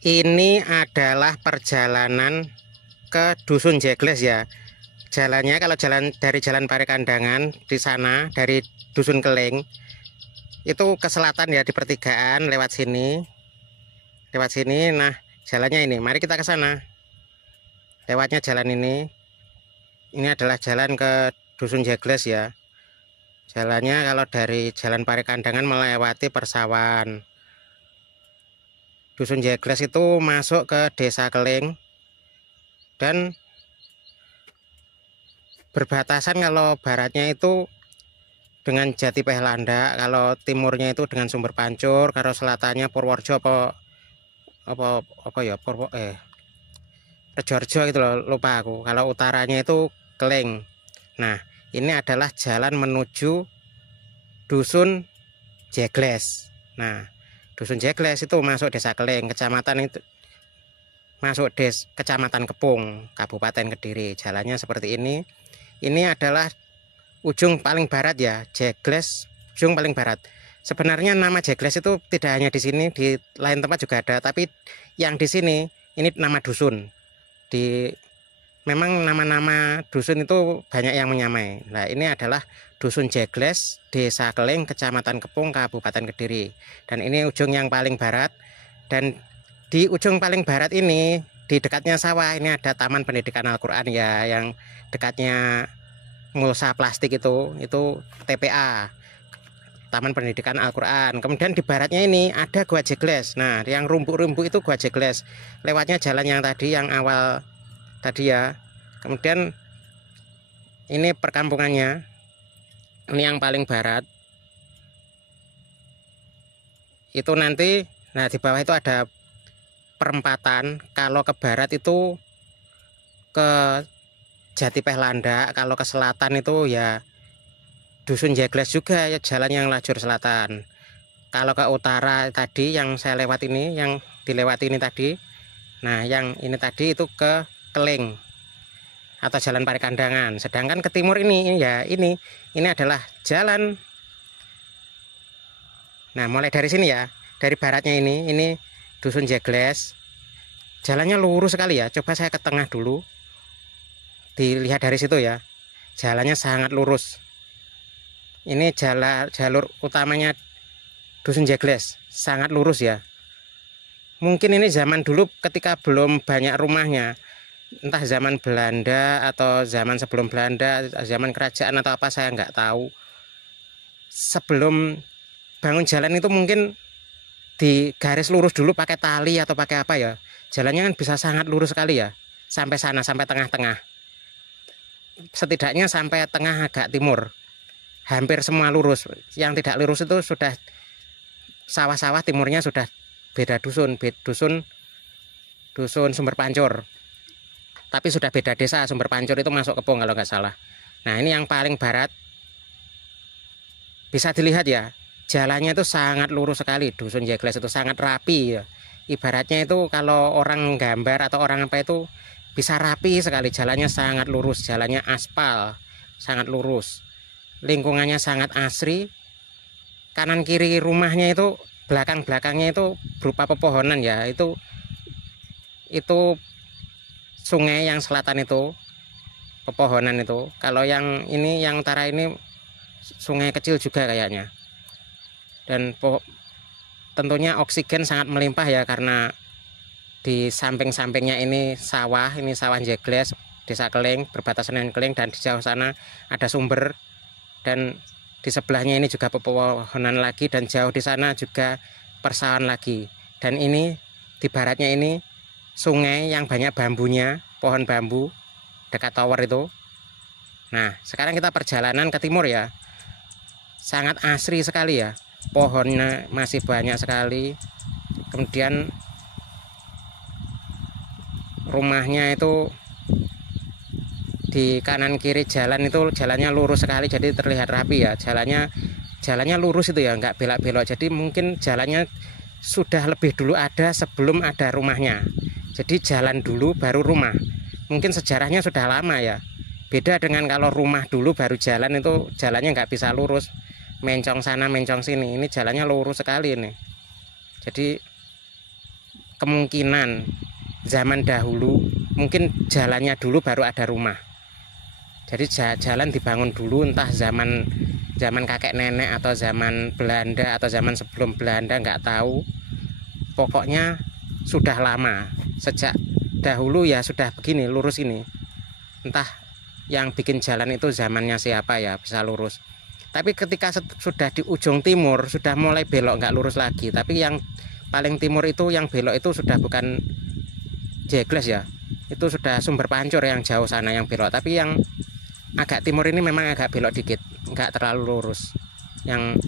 Ini adalah perjalanan ke Dusun Jegles ya. Jalannya kalau dari Jalan Parekandangan di sana dari Dusun Keling itu ke selatan ya, di pertigaan lewat sini. Lewat sini. Nah, jalannya ini. Mari kita ke sana. Lewatnya jalan ini. Ini adalah jalan ke Dusun Jegles ya. Jalannya kalau dari Jalan Parekandangan melewati persawahan. Dusun Jegles itu masuk ke Desa Keling dan berbatasan kalau baratnya itu dengan Jati Pehlanda, kalau timurnya itu dengan Sumber Pancur, kalau selatannya Purworejo apa ya Rejorejo gitu loh, lupa aku. Kalau utaranya itu Keling. Nah, ini adalah jalan menuju Dusun Jegles. Nah, Dusun Jegles itu masuk Desa Keling, kecamatan itu masuk Kecamatan Kepung, Kabupaten Kediri. Jalannya seperti ini. Ini adalah ujung paling barat ya, Jegles ujung paling barat. Sebenarnya nama Jegles itu tidak hanya di sini, di lain tempat juga ada, tapi yang di sini ini nama dusun. Memang nama-nama dusun itu banyak yang menyamai. Nah, ini adalah Dusun Jegles, Desa Keling, Kecamatan Kepung, Kabupaten Kediri. Dan ini ujung yang paling barat. Dan di ujung paling barat ini, di dekatnya sawah, ini ada Taman Pendidikan Al-Quran ya, yang dekatnya Mulsa Plastik itu TPA, Taman Pendidikan Al-Quran. Kemudian di baratnya ini ada Gua Jegles. Nah, yang rumpuk-rumpuk itu Gua Jegles. Lewatnya jalan yang tadi, yang awal tadi ya. Kemudian ini perkampungannya. Ini yang paling barat. Itu nanti, nah di bawah itu ada perempatan. Kalau ke barat itu ke Jati Pehlanda, kalau ke selatan itu ya Dusun Jegles juga ya, jalan yang lajur selatan. Kalau ke utara tadi yang saya lewat ini, yang dilewati ini tadi, nah yang ini tadi itu ke Keling atau Jalan Parekandangan. Sedangkan ke timur ini ya ini adalah jalan. Nah, mulai dari sini ya, dari baratnya ini Dusun Jegles. Jalannya lurus sekali ya. Coba saya ke tengah dulu. Dilihat dari situ ya. Jalannya sangat lurus. Ini jalur utamanya Dusun Jegles, sangat lurus ya. Mungkin ini zaman dulu ketika belum banyak rumahnya. Entah zaman Belanda atau zaman sebelum Belanda, zaman kerajaan atau apa, saya nggak tahu. Sebelum bangun jalan itu mungkin di garis lurus dulu pakai tali atau pakai apa ya. Jalannya kan bisa sangat lurus sekali ya. Sampai sana, sampai tengah-tengah. Setidaknya sampai tengah agak timur. Hampir semua lurus. Yang tidak lurus itu sudah sawah-sawah, timurnya sudah beda dusun. Dusun Sumber Pancur. Tapi sudah beda desa. Sumber Pancur itu masuk Kepung kalau nggak salah. Nah, ini yang paling barat. Bisa dilihat ya, jalannya itu sangat lurus sekali. Dusun Jegles itu sangat rapi ya. Ibaratnya itu kalau orang gambar atau orang apa itu bisa rapi sekali. Jalannya sangat lurus, jalannya aspal, sangat lurus. Lingkungannya sangat asri. Kanan kiri rumahnya itu, belakang-belakangnya itu berupa pepohonan ya. Itu sungai yang selatan itu pepohonan itu. Kalau yang ini, yang utara ini sungai kecil juga kayaknya. Dan tentunya oksigen sangat melimpah ya, karena di samping-sampingnya ini sawah Jegles, Desa Keling, berbatasan dengan Keling, dan di jauh sana ada sumber, dan di sebelahnya ini juga pepohonan lagi, dan jauh di sana juga persawahan lagi. Dan ini di baratnya ini sungai yang banyak bambunya, pohon bambu dekat tower itu. Nah, sekarang kita perjalanan ke timur ya. Sangat asri sekali ya. Pohonnya masih banyak sekali. Kemudian rumahnya itu di kanan kiri jalan itu jalannya lurus sekali, jadi terlihat rapi ya. Jalannya lurus itu ya, nggak belok-belok. Jadi mungkin jalannya sudah lebih dulu ada sebelum ada rumahnya. Jadi jalan dulu baru rumah. Mungkin sejarahnya sudah lama ya. Beda dengan kalau rumah dulu baru jalan, itu jalannya nggak bisa lurus. Mencong sana, mencong sini. Ini jalannya lurus sekali ini. Jadi kemungkinan zaman dahulu mungkin jalannya dulu baru ada rumah. Jadi jalan dibangun dulu, entah zaman kakek nenek atau zaman Belanda atau zaman sebelum Belanda, nggak tahu. Pokoknya sudah lama, sejak dahulu ya sudah begini, lurus ini. Entah yang bikin jalan itu zamannya siapa ya, bisa lurus. Tapi ketika sudah di ujung timur sudah mulai belok, nggak lurus lagi. Tapi yang paling timur itu yang belok itu sudah bukan Jegles ya, itu sudah Sumber Pancur yang jauh sana yang belok. Tapi yang agak timur ini memang agak belok dikit, nggak terlalu lurus. Yang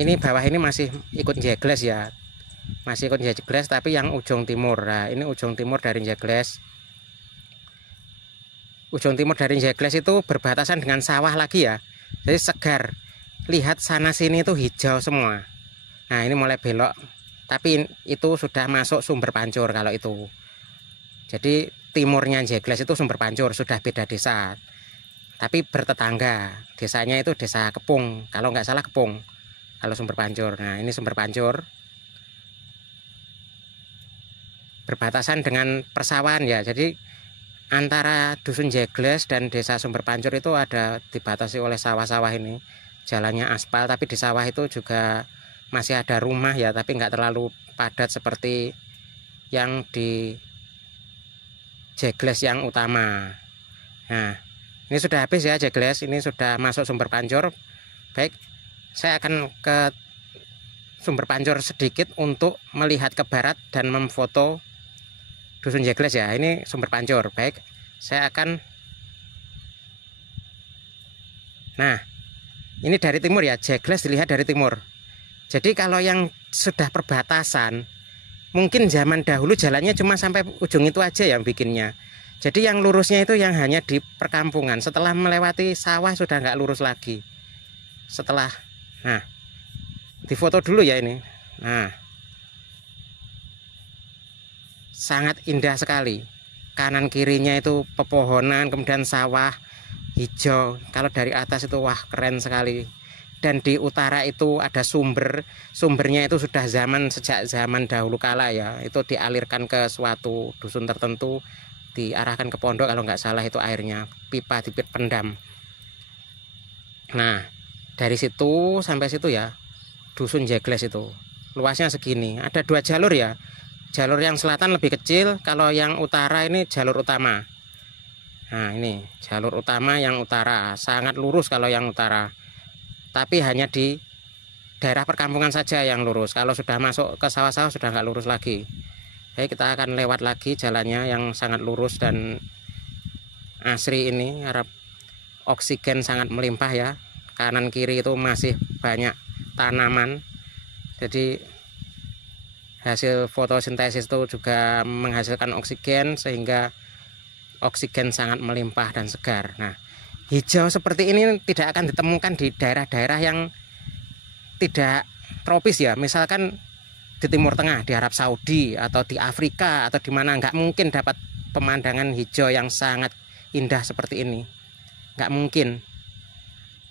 ini bawah ini masih ikut Jegles ya, masih ikut Jegles, tapi yang ujung timur. Nah ini ujung timur dari Jegles. Ujung timur dari Jegles itu berbatasan dengan sawah lagi ya, jadi segar. Lihat sana sini itu hijau semua. Nah ini mulai belok, tapi itu sudah masuk Sumber Pancur kalau itu. Jadi timurnya Jegles itu Sumber Pancur, sudah beda desa, tapi bertetangga. Desanya itu Desa Kepung, kalau nggak salah Kepung kalau Sumber Pancur. Nah ini Sumber Pancur berbatasan dengan persawahan ya. Jadi antara dusun Jegles dan desa Sumber Pancur itu ada dibatasi oleh sawah-sawah ini. Jalannya aspal, tapi di sawah itu juga masih ada rumah ya, tapi nggak terlalu padat seperti yang di Jegles yang utama. Nah ini sudah habis ya Jegles, ini sudah masuk Sumber Pancur. Baik, saya akan ke Sumber Pancur sedikit untuk melihat ke barat dan memfoto dusun Jegles ya. Ini Sumber Pancur. Baik, saya akan, nah ini dari timur ya, Jegles dilihat dari timur. Jadi kalau yang sudah perbatasan, mungkin zaman dahulu jalannya cuma sampai ujung itu aja yang bikinnya. Jadi yang lurusnya itu yang hanya di perkampungan. Setelah melewati sawah sudah nggak lurus lagi. Setelah, nah difoto dulu ya ini. Nah sangat indah sekali. Kanan kirinya itu pepohonan, kemudian sawah hijau. Kalau dari atas itu wah keren sekali. Dan di utara itu ada sumbernya itu sudah sejak zaman dahulu kala ya. Itu dialirkan ke suatu dusun tertentu, diarahkan ke pondok kalau nggak salah itu airnya, pipa dipendam. Nah dari situ sampai situ ya dusun Jegles itu luasnya segini. Ada 2 jalur ya. Jalur yang selatan lebih kecil, kalau yang utara ini jalur utama. Nah ini jalur utama yang utara, sangat lurus kalau yang utara. Tapi hanya di daerah perkampungan saja yang lurus. Kalau sudah masuk ke sawah-sawah sudah nggak lurus lagi. Baik, kita akan lewat lagi jalannya yang sangat lurus dan asri ini. Harap oksigen sangat melimpah ya. Kanan kiri itu masih banyak tanaman. Jadi hasil fotosintesis itu juga menghasilkan oksigen, sehingga oksigen sangat melimpah dan segar. Nah hijau seperti ini tidak akan ditemukan di daerah-daerah yang tidak tropis ya. Misalkan di Timur Tengah, di Arab Saudi atau di Afrika atau di mana, nggak mungkin dapat pemandangan hijau yang sangat indah seperti ini. Nggak mungkin.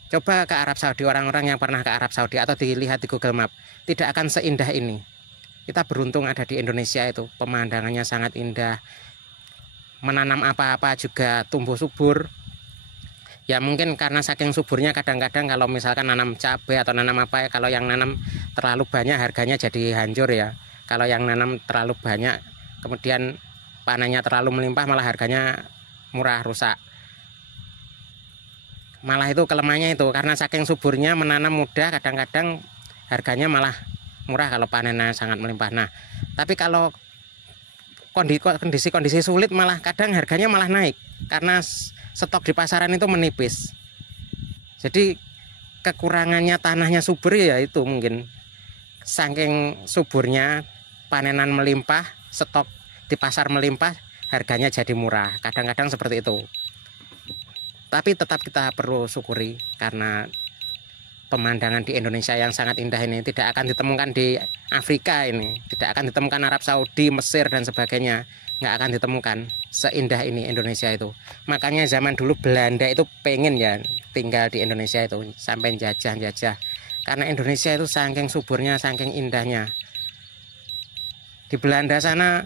Coba ke Arab Saudi, orang-orang yang pernah ke Arab Saudi atau dilihat di Google Map, tidak akan seindah ini. Kita beruntung ada di Indonesia, itu pemandangannya sangat indah. Menanam apa-apa juga tumbuh subur. Ya mungkin karena saking suburnya, kadang-kadang kalau misalkan nanam cabai atau nanam apa ya, kalau yang nanam terlalu banyak harganya jadi hancur ya. Kalau yang nanam terlalu banyak kemudian panennya terlalu melimpah, malah harganya murah, rusak. Malah itu kelemahannya itu, karena saking suburnya menanam mudah, kadang-kadang harganya malah murah kalau panennya sangat melimpah. Nah tapi kalau kondisi sulit, malah kadang harganya malah naik karena stok di pasaran itu menipis. Jadi kekurangannya tanahnya subur ya itu mungkin. Saking suburnya panenan melimpah, stok di pasar melimpah, harganya jadi murah. Kadang-kadang seperti itu. Tapi tetap kita perlu syukuri karena pemandangan di Indonesia yang sangat indah ini tidak akan ditemukan di Afrika ini, tidak akan ditemukan Arab Saudi, Mesir dan sebagainya. Nggak akan ditemukan seindah ini Indonesia itu. Makanya zaman dulu Belanda itu pengen ya tinggal di Indonesia itu, sampai jajah-jajah. Karena Indonesia itu saking suburnya, saking indahnya. Di Belanda sana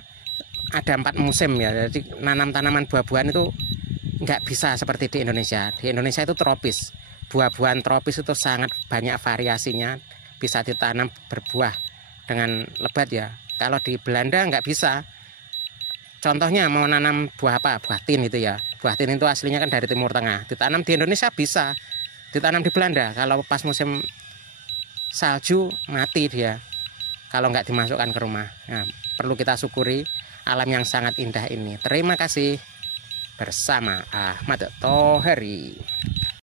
ada 4 musim ya, jadi nanam tanaman buah-buahan itu nggak bisa seperti di Indonesia. Di Indonesia itu tropis, buah-buahan tropis itu sangat banyak variasinya, bisa ditanam berbuah dengan lebat ya. Kalau di Belanda nggak bisa. Contohnya mau nanam buah apa? Buah tin itu ya. Buah tin itu aslinya kan dari Timur Tengah. Ditanam di Indonesia bisa, ditanam di Belanda. Kalau pas musim salju mati dia kalau nggak dimasukkan ke rumah. Nah, perlu kita syukuri alam yang sangat indah ini. Terima kasih. Bersama Ahmad Thohari.